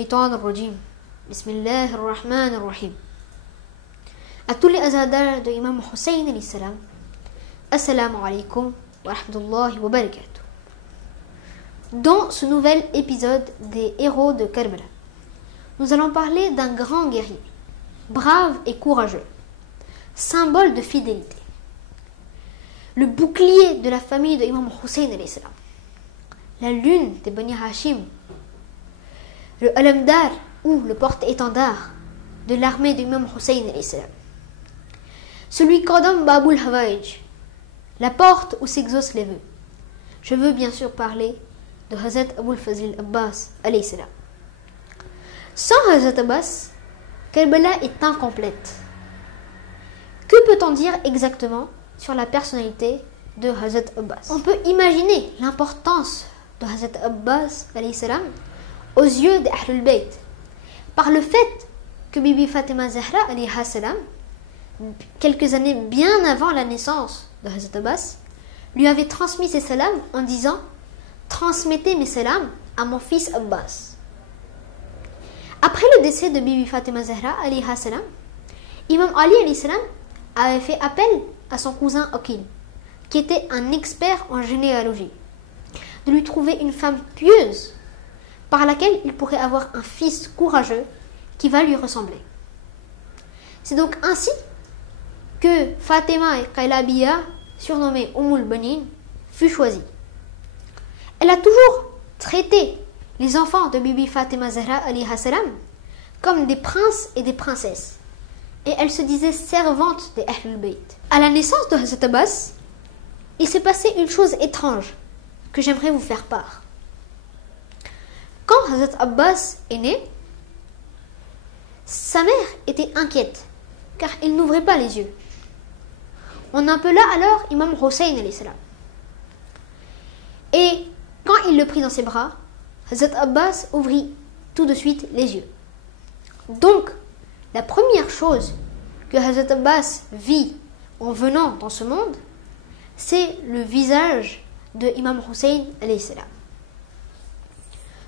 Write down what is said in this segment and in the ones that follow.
الشيطان الرجيم بسم الله الرحمن الرحيم. À tous les azadars de Imam Hussein alayhi salam, Assalamu alaikum wa rahmatullahi wa barakatuh. Dans ce nouvel épisode des héros de Karbala, nous allons parler d'un grand guerrier, brave et courageux, symbole de fidélité, le bouclier de la famille de Imam Hussein alayhi salam, la lune des Bani Hashim, le alamdar ou le porte-étendard de l'armée de Imam Hussein alayhi salam, celui qu'on nomme Babul Hawaïj, la porte où s'exaucent les vœux. Je veux bien sûr parler de Hazrat Abul Fazl Abbas alayhi salam. Sans Hazrat Abbas, Karbala est incomplète. Que peut-on dire exactement sur la personnalité de Hazrat Abbas? On peut imaginer l'importance de Hazrat Abbas alayhi salam aux yeux des Ahlul Bayt par le fait que Bibi Fatima Zahra alayhi salam, quelques années bien avant la naissance de Hazrat Abbas, lui avait transmis ses salams en disant « Transmettez mes salams à mon fils Abbas ». Après le décès de Bibi Fatima Zahra alayhi salam, Imam Ali alayhi salam avait fait appel à son cousin Aqil, qui était un expert en généalogie, de lui trouver une femme pieuse par laquelle il pourrait avoir un fils courageux qui va lui ressembler. C'est donc ainsi que Fatima Qaylabiya, surnommée Ummul Banin, fut choisie. Elle a toujours traité les enfants de Bibi Fatima Zahra alayhi salam comme des princes et des princesses, et elle se disait servante des Ahlul Bayt. À la naissance de Hazrat Abbas, il s'est passé une chose étrange que j'aimerais vous faire part. Quand Hazrat Abbas est né, sa mère était inquiète car il n'ouvrait pas les yeux. On appela alors Imam Hussein alayhi salam. Et quand il le prit dans ses bras, Hazrat Abbas ouvrit tout de suite les yeux. Donc, la première chose que Hazrat Abbas vit en venant dans ce monde, c'est le visage de Imam Hussein alayhi salam.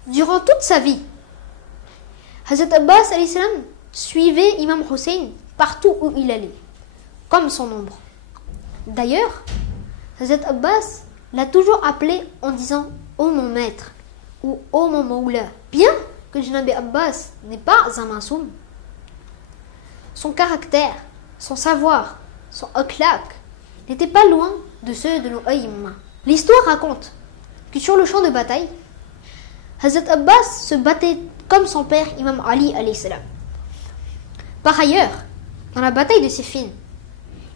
Durant toute sa vie, Hazrat Abbas alayhi salam suivait Imam Hussein partout où il allait, comme son ombre. D'ailleurs, Hazrat Abbas l'a toujours appelé en disant « Oh mon maître » ou « Oh mon maoula ». Bien que Janabi Abbas n'est pas un masoum, son caractère, son savoir, son akhlaq n'étaient pas loin de ceux de nos aïmma. L'histoire raconte que sur le champ de bataille, Hazrat Abbas se battait comme son père Imam Ali alayhi salam. Par ailleurs, dans la bataille de Siffin,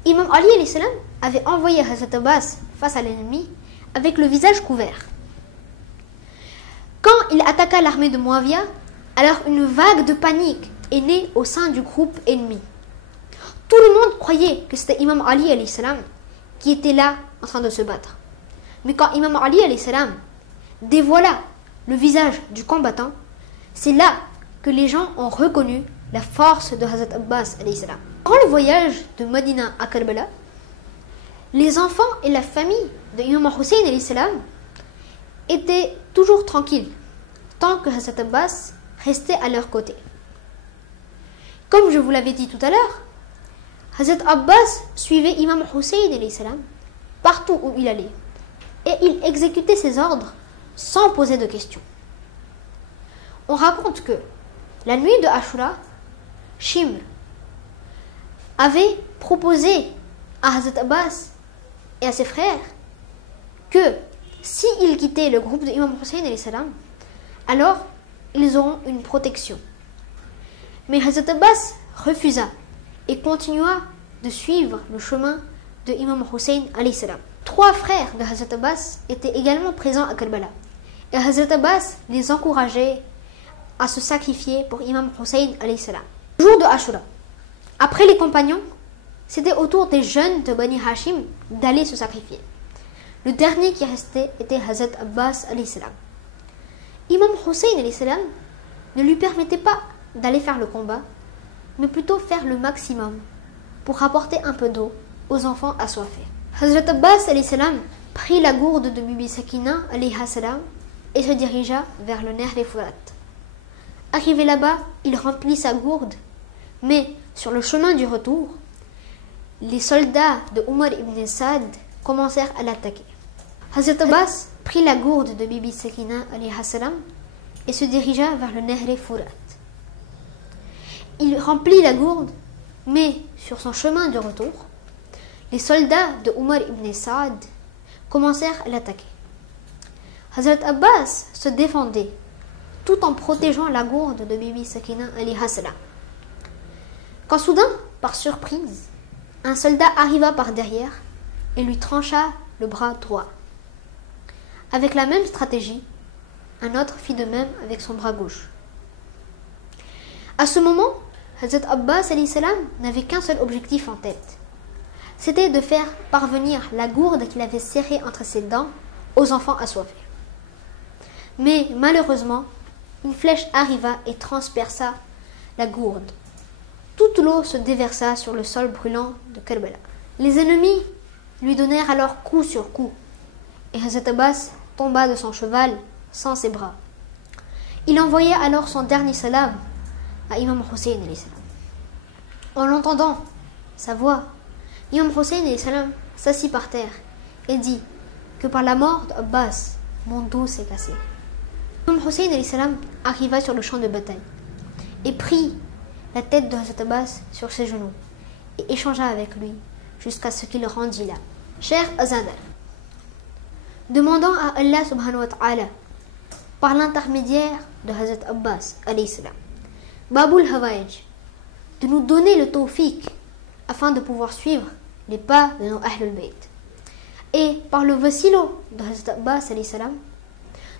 Imam Ali alayhi salam avait envoyé Hazrat Abbas face à l'ennemi avec le visage couvert. Quand il attaqua l'armée de Muawiyah, alors une vague de panique est née au sein du groupe ennemi. Tout le monde croyait que c'était Imam Ali alayhi salam qui était là en train de se battre. Mais quand Imam Ali alayhi salam dévoila le visage du combattant, c'est là que les gens ont reconnu la force de Hazrat Abbas alayhi salam. Durant le voyage de Medina à Karbala, les enfants et la famille de Imam Hussein alayhi salam étaient toujours tranquilles tant que Hazrat Abbas restait à leur côté. Comme je vous l'avais dit tout à l'heure, Hazrat Abbas suivait Imam Hussein alayhi salam partout où il allait et il exécutait ses ordres sans poser de questions. On raconte que la nuit de Ashura, Shimr avait proposé à Hazrat Abbas et à ses frères que s'ils quittaient le groupe de Imam Hussein alayhi salam, alors ils auront une protection. Mais Hazrat Abbas refusa et continua de suivre le chemin de Imam Hussein alayhi salam. 3 frères de Hazrat Abbas étaient également présents à Karbala et Hazrat Abbas les encourageait à se sacrifier pour Imam Hussein alayhi salam. Le jour de Ashura, après les compagnons, c'était au tour des jeunes de Bani Hashim d'aller se sacrifier. Le dernier qui restait était Hazrat Abbas alayhi salam. Imam Hussein alayhi salam ne lui permettait pas d'aller faire le combat, mais plutôt faire le maximum pour apporter un peu d'eau aux enfants assoiffés. Hazrat Abbas alayhi salam prit la gourde de Bibi Sakina alayhi salam et se dirigea vers le Nahr Furat. Arrivé là-bas, il remplit sa gourde, mais sur le chemin du retour, les soldats de Omar ibn Saad commencèrent à l'attaquer. Hazrat Abbas prit la gourde de Bibi Sakina alayha salam et se dirigea vers le Nahr Furat. Il remplit la gourde, mais sur son chemin de retour, les soldats de Omar ibn Saad commencèrent à l'attaquer. Hazrat Abbas se défendait tout en protégeant la gourde de Bibi Sakina alayha salam. Quand soudain, par surprise, un soldat arriva par derrière et lui trancha le bras droit. Avec la même stratégie, un autre fit de même avec son bras gauche. À ce moment, Hazrat Abbas alayhi salam n'avait qu'un seul objectif en tête. C'était de faire parvenir la gourde qu'il avait serrée entre ses dents aux enfants assoiffés. Mais malheureusement, une flèche arriva et transperça la gourde. Toute l'eau se déversa sur le sol brûlant de Karbala. Les ennemis lui donnèrent alors coup sur coup, et Hazrat Abbas tomba de son cheval sans ses bras. Il envoya alors son dernier salam à Imam Hussein alayhi salam. En l'entendant, sa voix, Imam Hussein alayhi salam s'assit par terre et dit que par la mort d'Abbas, mon dos s'est cassé. Imam Hussein alayhi salam arriva sur le champ de bataille et prit la tête de Hazrat Abbas sur ses genoux et échangea avec lui jusqu'à ce qu'il rendit là. Cher Azadar, demandant à Allah subhanahu wa ta'ala, par l'intermédiaire de Hazrat Abbas alayhi salam, Babul Hawaïj, de nous donner le tawfiq afin de pouvoir suivre les pas de nos Ahlul Bayt. Et par le wasilo de Hazrat Abbas alayhi salam,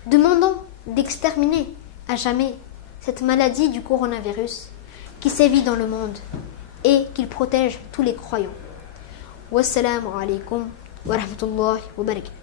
demandons d'exterminer à jamais cette maladie du coronavirus qui sévit dans le monde et qu'il protège tous les croyants. Wassalamu alaikum wa rahmatullahi wa barakatuh.